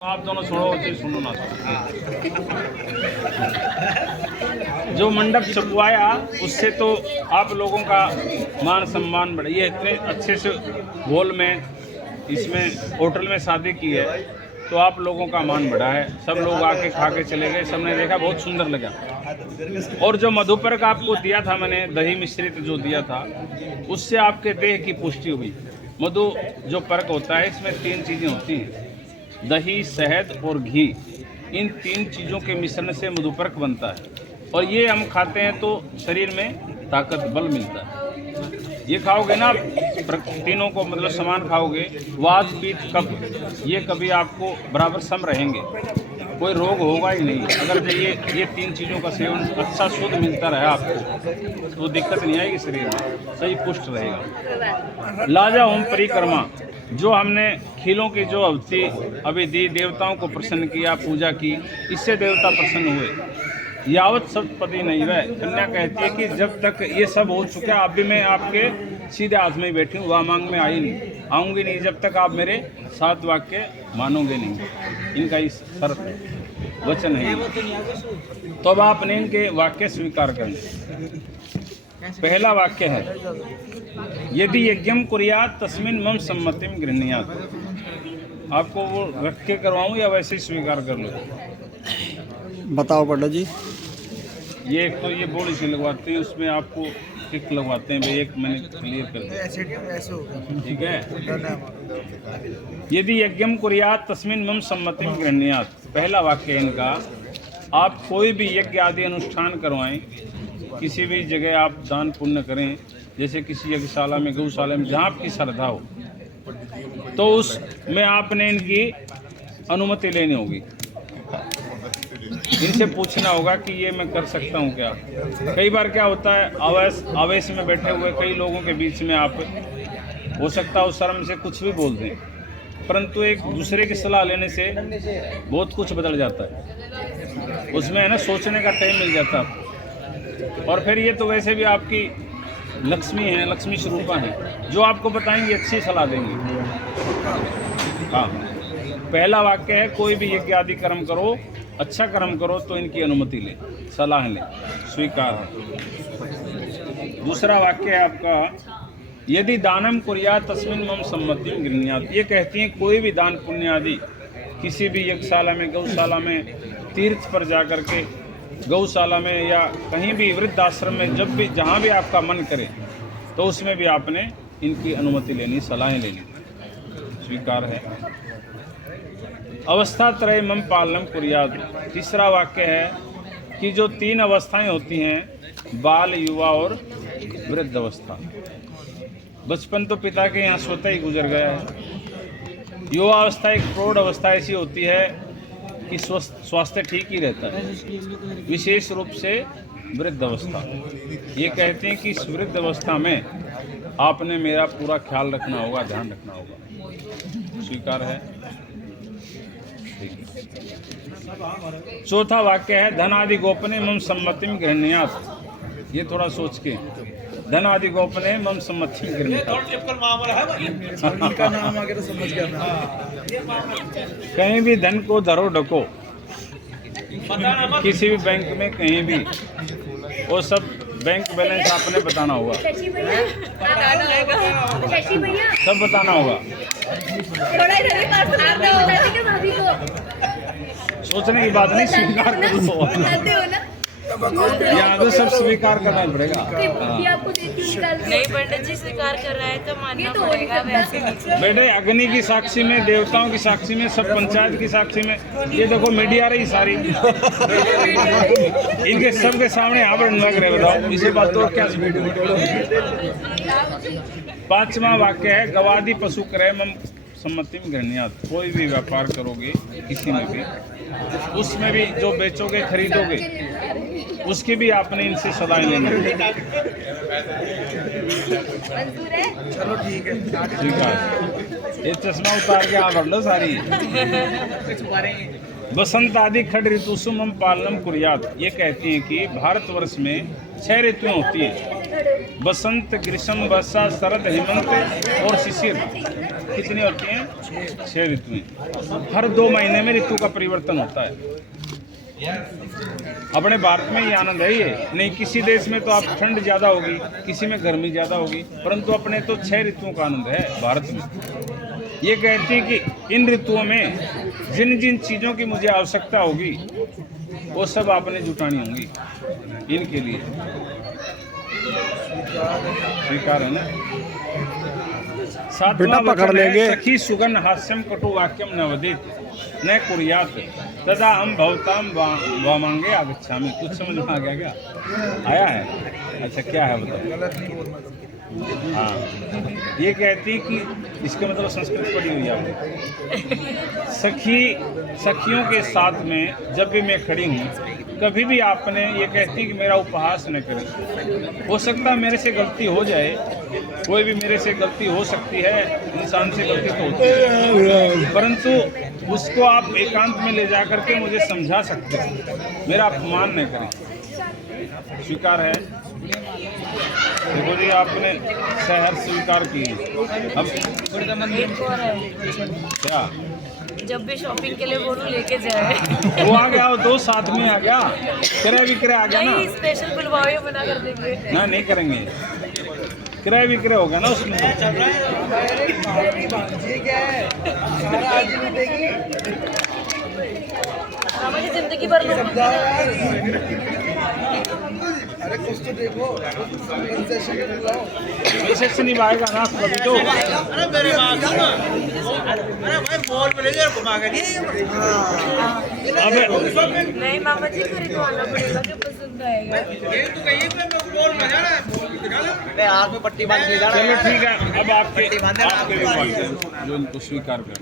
आप दोनों छोड़ो तो सुनो ना। जो मंडप छपवाया उससे तो आप लोगों का मान सम्मान बढ़ा। ये इतने अच्छे से हॉल में इसमें होटल में शादी की है तो आप लोगों का मान बढ़ा है। सब लोग आके खा के चले गए, सबने देखा बहुत सुंदर लगा। और जो मधुपर्क आपको दिया था मैंने, दही मिश्रित जो दिया था, उससे आपके देह की पुष्टि हुई। मधु जो पर्क होता है इसमें 3 चीज़ें होती हैं, दही, शहद और घी। इन 3 चीज़ों के मिश्रण से मधुपर्क बनता है और ये हम खाते हैं तो शरीर में ताकत बल मिलता है। ये खाओगे ना आप तीनों को, मतलब सामान खाओगे, वात पित्त कफ, ये कभी आपको बराबर सम रहेंगे, कोई रोग होगा ही नहीं। अगर ये 3 चीज़ों का सेवन अच्छा शुद्ध मिलता रहा आपको तो दिक्कत नहीं आएगी, शरीर में सही पुष्ट रहेगा। लाजा होम परिक्रमा, जो हमने खीलों की जो अवधि अभी दी, देवताओं को प्रसन्न किया, पूजा की, इससे देवता प्रसन्न हुए। यावत सप्तपदी नहीं वह, कन्या कहती है कि जब तक ये सब हो चुका, अभी मैं आपके सीधे हाथ में ही बैठी हूँ, वह मांग में आऊँगी नहीं जब तक आप मेरे 7 वाक्य मानोगे नहीं। इनका इस शर्त वचन है। तो अब आपने इनके वाक्य स्वीकार करें। पहला वाक्य है, यदि यज्ञम कुर्यात तस्मिन् मम सम्मतिम गृह्णीयात्। आपको वो रख के करवाऊँ या वैसे ही स्वीकार कर लो? बताओ पंडित जी। ये एक तो ये बोर्ड से लगवाते हैं, उसमें आपको टिक लगवाते हैं भाई, एक मैंने क्लियर कर दिया, ठीक है। यदि यज्ञम कुर्यात तस्मिन् मम सम्मतिम गृह्णीयात्, पहला वाक्य इनका, आप कोई भी यज्ञ आदि अनुष्ठान करवाएं, किसी भी जगह आप दान पुण्य करें, जैसे किसी यज्ञशाला में, गौशाला में, जहाँ आपकी श्रद्धा हो, तो उसमें आपने इनकी अनुमति लेनी होगी। इनसे पूछना होगा कि ये मैं कर सकता हूँ क्या। कई बार क्या होता है, आवेश में बैठे हुए कई लोगों के बीच में आप, हो सकता है शर्म से कुछ भी बोल दें, परंतु एक दूसरे की सलाह लेने से बहुत कुछ बदल जाता है। उसमें है ना, सोचने का टाइम मिल जाता है। और फिर ये तो वैसे भी आपकी लक्ष्मी है, लक्ष्मी स्वरूपा है, जो आपको बताएंगे, अच्छी सलाह देंगे। हाँ, पहला वाक्य है, कोई भी यज्ञ आदि कर्म करो, अच्छा कर्म करो तो इनकी अनुमति ले, सलाह ले, स्वीकार है। दूसरा वाक्य है आपका, यदि दानम कुर्यात तस्मिन् मम सम्मतिम गृह्णीयात्। ये कहती हैं कोई भी दान पुण्य आदि किसी भी यज्ञशाला में, गौशाला में, तीर्थ पर जा कर के, गौशाला में या कहीं भी वृद्धाश्रम में, जब भी जहाँ भी आपका मन करे तो उसमें भी आपने इनकी अनुमति लेनी, सलाहें लेनी, स्वीकार है। अवस्था त्रय मम पालनम कुर्यात्। तीसरा वाक्य है कि जो 3 अवस्थाएं होती हैं, बाल, युवा और वृद्ध अवस्था। बचपन तो पिता के यहाँ स्वतः ही गुजर गया है। युवा अवस्था एक प्रौढ़ अवस्था ऐसी होती है कि स्वास्थ्य ठीक ही रहता है, विशेष रूप से वृद्ध अवस्था। ये कहते हैं कि इस वृद्ध अवस्था में आपने मेरा पूरा ख्याल रखना होगा, ध्यान रखना होगा, स्वीकार है। चौथा वाक्य है, धन आदि गोपने मम सम्मतिम गृह्णीयात्। ये थोड़ा सोच के, धन आदि गोपने मम सम्मतिम गृह्णीयात्। कहीं भी धन को धरो ढको, किसी भी बैंक में कहीं भी, वो सब बैंक बैलेंस आपने बताना होगा, सब बताना होगा। सोचने की बात नहीं, स्वीकार कर लो। यहाँ तो सब स्वीकार करना पड़ेगा। नहीं पंडित जी, स्वीकार कर रहा है तो मानना पड़ेगा। वैसे बेटे, अग्नि की साक्षी में, देवताओं की साक्षी में, सब पंचायत की साक्षी में, ये देखो मीडिया रही सारी, इनके सबके सामने आवरण लग रहे, बताओ इसे बात तो क्या। 5वां वाक्य है, गवादि पशु क्रय मम सम्मतिम गृह्णीयात्। कोई भी व्यापार करोगे किसी में भी, उसमें भी जो बेचोगे, खरीदोगे, उसकी भी आपने इनसे सलाह लेनी है। चलो ठीक है, ठीक है। ये चश्मा उतार के आप भर लो सारी। बसंत आदि खड ऋतुषु मम पालनम कुर्यात्। ये कहती हैं कि भारतवर्ष में 6 ऋतुएं होती हैं, बसंत, ग्रीष्म, वर्षा, शरद, हेमंत और शिशिर। कितनी होती हैं? 6 ऋतुएं। हर 2 महीने में ऋतु का परिवर्तन होता है। अपने भारत में ये आनंद है। ये नहीं किसी देश में तो आप ठंड ज़्यादा होगी, किसी में गर्मी ज़्यादा होगी, परंतु अपने तो 6 ऋतुओं का आनंद है भारत में। ये कहते हैं कि इन ऋतुओं में जिन जिन चीज़ों की मुझे आवश्यकता होगी वो सब आपने जुटानी होंगी इनके लिए। स्वीकार है ना? बेटा पकड़ लेंगे। सखी सुगन हास्यम कटु वाक्यम न वदित न कुर्यात तदा हम भवताम वामांगे आगच्छामि। कुछ समझ में आ गया क्या? आया है? अच्छा क्या है बताओ। हाँ, ये कहती है कि इसका मतलब संस्कृत पढ़ी हुई है आपने। सखियों के साथ में जब भी मैं खड़ी हूँ, कभी भी आपने ये कहती कि मेरा उपहास न करें। हो सकता है मेरे से गलती हो जाए, कोई भी मेरे से गलती हो सकती है, इंसान से गलती तो होती है, परंतु उसको आप एकांत में ले जा करके मुझे समझा सकते हैं, मेरा अपमान न करें। स्वीकार है? देखो जी, आपने शहर स्वीकार की। अब एक और है, क्या? जब भी शॉपिंग के लिए बोलूं लेके जाए। वो आ गया, वो 2 साथ में आ गया, क्रय विक्रय आ गया ना। नहीं, स्पेशल बुलवाओ, मना कर देंगे। ना नहीं करेंगे, क्रय विक्रय होगा ना उसमें। हमारी जिंदगी भर लोग अरे कुछ तो देखो, ऐसे से निभाएगा ना कभी तो। अरे मेरे बात सुनो, अरे भाई मॉल में ले जाओ घुमा के नहीं। अबे नहीं मामा जी, मेरे को आना पड़ेगा, जो पसंद आएगा। ये तो कहीं पे मॉल में जाना है, मॉल में दिखा लो। मैं हाथ में पट्टी बांध के जाना है। चलो ठीक है, अब आपके भी वाक्य जो इनको स्वीकार कर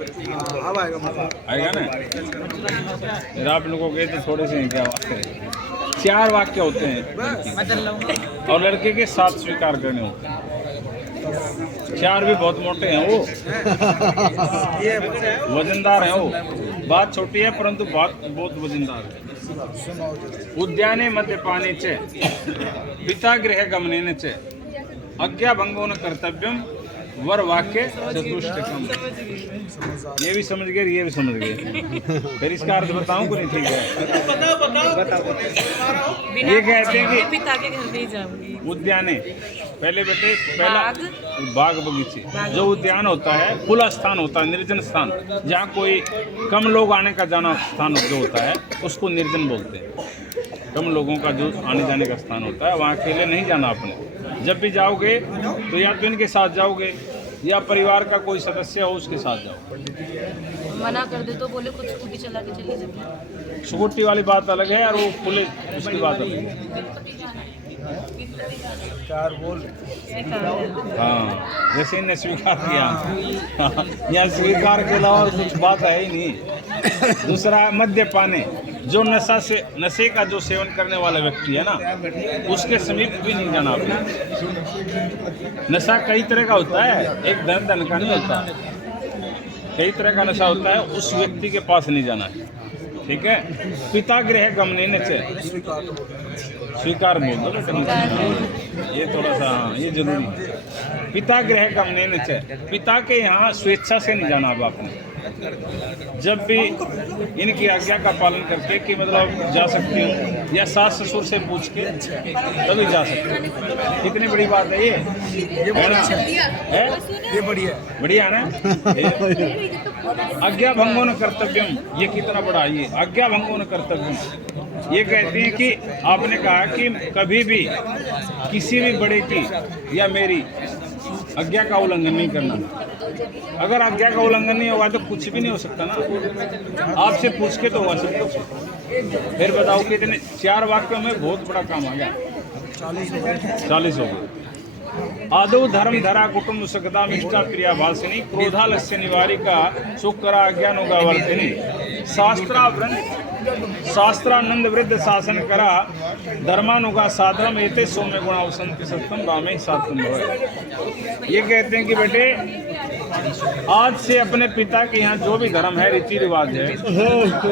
अब आएगा मजा। आएगा ना। फिर आप लोगों के तो थोड़े से हैं क्या वाक्य? 4 वाक्य होते हैं और लड़के के 7 स्वीकार करने होते हैं। 4 भी बहुत मोटे हैं, वो वजनदार हैं। वो बात छोटी है परंतु बात बहुत वजनदार है। उद्याने मद्यपाने च पिता गृह गमनेन च आज्ञा भंगो न कर्तव्यम वर वाक्य चतुष्टकम। ये भी समझ गए, ये भी समझ गए। फिर इसका अर्थ बताऊं कि नहीं? ठीक है, ये कहते हैं कि पिता के घर नहीं जाऊंगी। उद्याने पहले बेटे, पहला बाग बगीचे, जो उद्यान होता है खुला स्थान होता है, निर्जन स्थान, जहाँ कोई कम लोग आने का जाना स्थान जो होता है उसको निर्जन बोलते हैं। कम लोगों का जो आने जाने का स्थान होता है, वहाँ अकेले नहीं जाना आपने। जब भी जाओगे तो या तो इनके साथ जाओगे या परिवार का कोई सदस्य हो उसके साथ जाओ। मना कर दे तो बोले कुछ स्कूटी चला के चले जाते। स्कूटी वाली बात अलग है और वो खुले उसकी बात अलग है। हाँ, जैसे इन्हें स्वीकार किया, यहाँ स्वीकार के अलावा और कुछ बात है ही नहीं। दूसरा मद्यपाने, जो नशे का जो सेवन करने वाला व्यक्ति है ना, उसके समीप भी नहीं जाना आपने। नशा कई तरह का होता है, एक धन का नहीं होता, कई तरह का नशा होता है, उस व्यक्ति के पास नहीं जाना है। ठीक है। पिता गृह गमनेन च स्वीकार बोल दो, ये थोड़ा सा ये जरूरी है। पिता गृह गमनेन च, पिता के यहाँ स्वेच्छा से नहीं जाना अब आपने। जब भी इनकी आज्ञा का पालन करके कि मतलब जा सकती हूँ, या सास ससुर से पूछ के तभी जा सकते हो। कितनी बड़ी बात है ये है ना? है ये बढ़िया बढ़िया ना? आज्ञा भंगो न कर्तव्यम, ये कितना बड़ा ये आज्ञा भंगो न कर्तव्यम। ये कहती हैं कि आपने कहा कि कभी भी किसी भी बड़े की या मेरी आज्ञा का उल्लंघन नहीं करना। अगर आज्ञा का उल्लंघन नहीं होगा तो कुछ भी नहीं हो सकता ना। आपसे पूछ के तो हुआ सब कुछ। फिर बताओ कितने 4 वाक्यों में बहुत बड़ा काम आ गया। 40 हो गए। आदो धर्म धरा कुटुंब सुखदा मिष्टा प्रिया भाषिनी क्रोधा लस्य निवारिका सुख करा अज्ञानोगा वर्तिनी शास्त्रानंद वृद्ध शासन करा धर्मानुगा साधनम एते सौम्य गुणा वसंत सत्यम रामे सातम भवे। ये कहते हैं कि बेटे आज से अपने पिता के यहाँ जो भी धर्म है, रीति रिवाज है,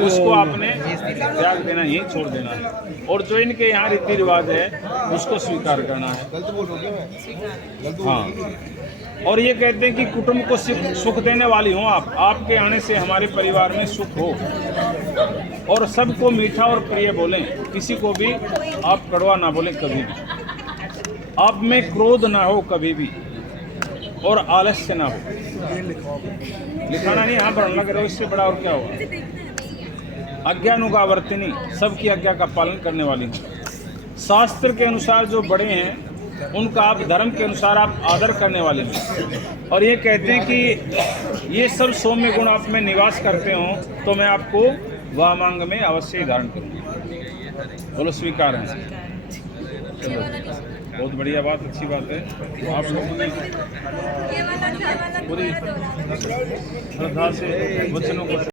उसको आपने त्याग देना, यही छोड़ देना है। और जो इनके यहाँ रीति रिवाज है उसको स्वीकार करना है। हाँ, और ये कहते हैं कि कुटुंब को सुख देने वाली हो आप, आपके आने से हमारे परिवार में सुख हो और सबको मीठा और प्रिय बोलें, किसी को भी आप कड़वा ना बोलें कभी भी, आप में क्रोध ना हो कभी भी और आलस्य ना हो। लिखाना नहीं, हाँ बढ़ना करो, इससे बड़ा और क्या होगा। आज्ञानुगावर्तिनी, सबकी आज्ञा का पालन करने वाली हूँ। शास्त्र के अनुसार जो बड़े हैं उनका आप धर्म के अनुसार आप आदर करने वाले हैं। और ये कहते हैं कि ये सब सौम्य गुण आप में निवास करते हो तो मैं आपको वामांग में अवश्य ही धारण करूँगा। बोलो स्वीकार है। बहुत बढ़िया बात, अच्छी बात है। आप लोगों ने पूरी श्रद्धा से वचनों को